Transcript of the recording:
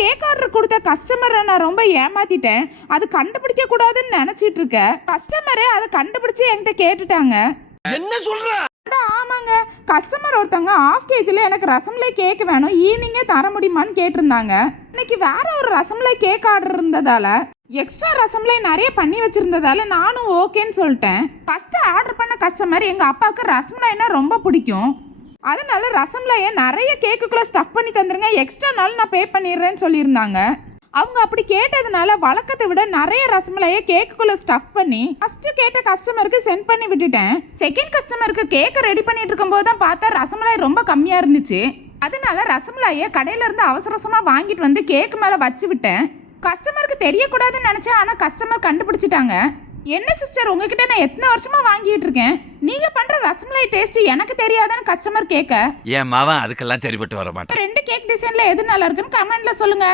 Cake order கொடுத்த கஸ்டமரை நான் ரொம்ப ஏமாத்திட்டேன். அது கண்டுபிடிக்க கூடாதுன்னு நினைச்சிட்டு இருக்கேன். கஸ்டமரே அதை கண்டுபிடிச்சு என்கிட்ட கேட்டுட்டாங்க. என்ன சொல்ற? ஆமாங்க, கஸ்டமர் ஒருத்தவங்க ½ கேஜில எனக்கு ரசமலை கேக் வேணும், ஈவினிங்கே தர முடியுமான்னு கேட்டிருந்தாங்க. இன்னைக்கு வேற ஒரு ரசமலை கேக் ஆர்டர் இருந்ததால எக்ஸ்ட்ரா ரசமலை நிறைய பண்ணி வச்சிருந்ததால நானும் ஓகேன்னு சொல்லிட்டேன். ஃபர்ஸ்ட் ஆர்டர் பண்ண கஸ்டமர் எங்க அப்பாவுக்கு ரசமலைன்னா ரொம்ப பிடிக்கும். அதனால ரசமலையை நிறைய கேக்குக்குள்ள ஸ்டஃப் பண்ணி தந்துருங்க, எக்ஸ்ட்ரானாலும் நான் பே பண்ணிடுறேன்னு சொல்லியிருந்தாங்க. அவங்க அப்படி கேட்டதுனால வழக்கத்தை விட நிறைய ரசமலையை கேக்குக்குள்ள ஸ்டஃப் பண்ணி ஃபர்ஸ்ட் கேட்ட கஸ்டமருக்கு சென்ட் பண்ணி விட்டுட்டேன். செகண்ட் கஸ்டமருக்கு கேக்கை ரெடி பண்ணிட்டு இருக்கும்போது தான் பார்த்தா ரசமலை ரொம்ப கம்மியா இருந்துச்சு. அதனால ரசமலையை கடையில இருந்து அவசர அவசரமா வாங்கிட்டு வந்து கேக்கு மேல வச்சு விட்டேன். கஸ்டமருக்கு தெரியக்கூடாதுன்னு நினைச்சேன், ஆனா கஸ்டமர் கண்டுபிடிச்சிட்டாங்க. என்ன சிஸ்டர், உங்ககிட்ட நான் எத்தனை வருஷமா வாங்கிட்டு இருக்கேன், நீங்க பண்ற ரசமலை டேஸ்ட் எனக்கு தெரியாதான்னு கஸ்டமர் கேட்க, என் மாவன் அதுக்கெல்லாம் சரிப்பட்டு வர மாட்டேன். 2 கேக் டிசைன்ல எது நல்லா இருக்குன்னு கமெண்ட்ல சொல்லுங்க.